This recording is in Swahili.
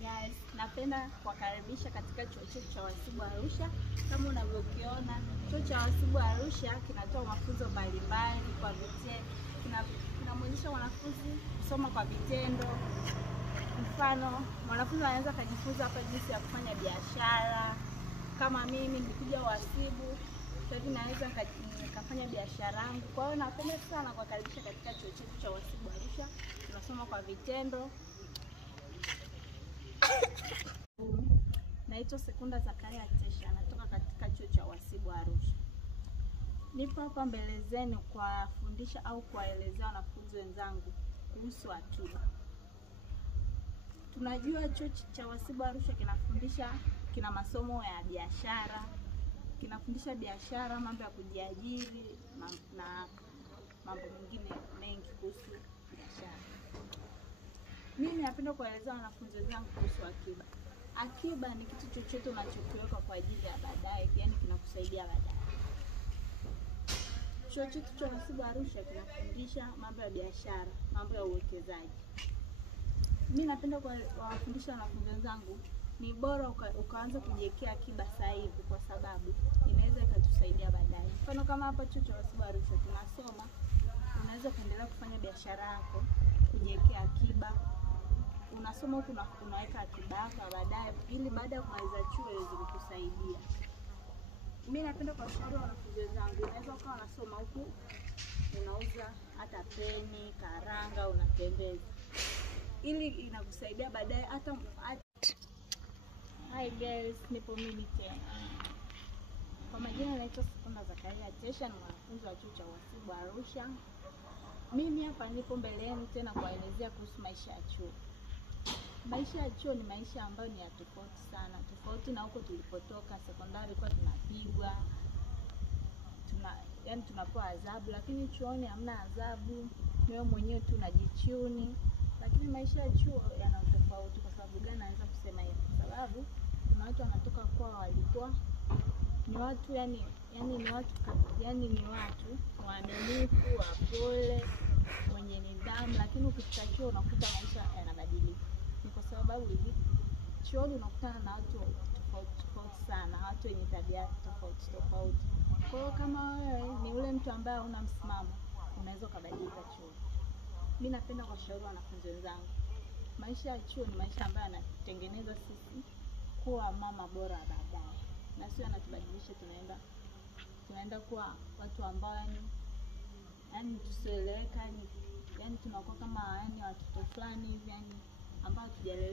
guys, napenda kuwakaribisha katika chuo chetu cha uhasibu Arusha. Kama unavyokiona, chuo cha uhasibu Arusha kinatoa mafunzo mbalimbali kwa vitendo. Kinamwezesha wanafunzi kusoma kwa vitendo. Mfano, mwanafunzi anaweza kujifunza hapa jinsi ya kufanya biashara. Kama mimi nilikuja uhasibu, sasa hivi naweza nikafanya biashara yangu. Kwa hiyo napenda sana kuwakaribisha katika chuo chetu cha uhasibu Arusha. Tunasoma kwa vitendo. Naitwa Sekunda Zakaria Tesha, natoka katika chuo cha uhasibu Arusha. Nipo hapa mbele zenu kuwafundisha au kuwaelezea wanafunzi wenzangu kuhusu akiba. Tunajua chuo cha uhasibu Arusha kina masomo ya biashara, kinafundisha biashara, mambo ya kujiajiri na mambo mengine mengi kuhusu biashara. Mimi napenda kuwaelezea wanafunzi wenzangu kuhusu akiba. Akiba ni kitu chochote unachokiweka kwa ajili ya baadaye, yani kinakusaidia baadaye. Chuo chetu cha uhasibu Arusha kinafundisha mambo ya biashara, mambo ya uwekezaji. Mimi napenda kuwafundisha wanafunzi wenzangu, ni bora ukaanza kujiwekea akiba sasa hivi kwa sababu inaweza ikatusaidia baadaye. Mfano kama hapa chuo cha uhasibu Arusha tunasoma, unaweza kuendelea kufanya biashara yako, kujiwekea akiba. Unasoma huku na unaweka akiba yako baadaye ili baada ya kumaliza chuo iweze kukusaidia. Mimi napenda kuwashauri wanafunzi wenzangu, unaweza ukawa unasoma huku unauza hata peni, karanga, unatembeza. Ili inakusaidia baadaye hata Hi guys, nipo mimi tena. Kwa majina naitwa Sekunda Zakaria Tesha, ni mwanafunzi wa chuo cha uhasibu Arusha. Mimi hapa nipo mbele yenu tena kuwaelezea kuhusu maisha ya chuo. Maisha ya chuo ni maisha ambayo ni ya tofauti sana. Tofauti na huko tulipotoka sekondari kwa tunapigwa. Tunapewa adhabu, lakini chuoni hamna adhabu. Wewe mwenyewe tu unajichuni. Lakini maisha ya chuo yana tofauti. Kwa sababu gani naweza kusema hivyo? Kwa sababu kuna watu wanatoka kwa walikuwa ni watu ni watu waaminifu, wapole, wenye nidhamu, lakini ukifika chuo unakuta maisha yanabadilika. Ni kwa sababu hivi chuoni unakutana na watu tofauti sana, watu wenye tabia tofauti. Kwa hiyo kama wewe ni ule mtu ambaye huna msimamo, unaweza kubadilika chuo. Mimi napenda kuwashauri wanafunzi wenzangu, maisha ya chuo ni maisha ambayo yanatengeneza sisi kuwa mama bora baadaye. Na sio yanatubadilisha tunaenda kuwa watu ambao yani tusieleweka, yani tunakuwa kama watoto fulani hivi ambao tujalelewa.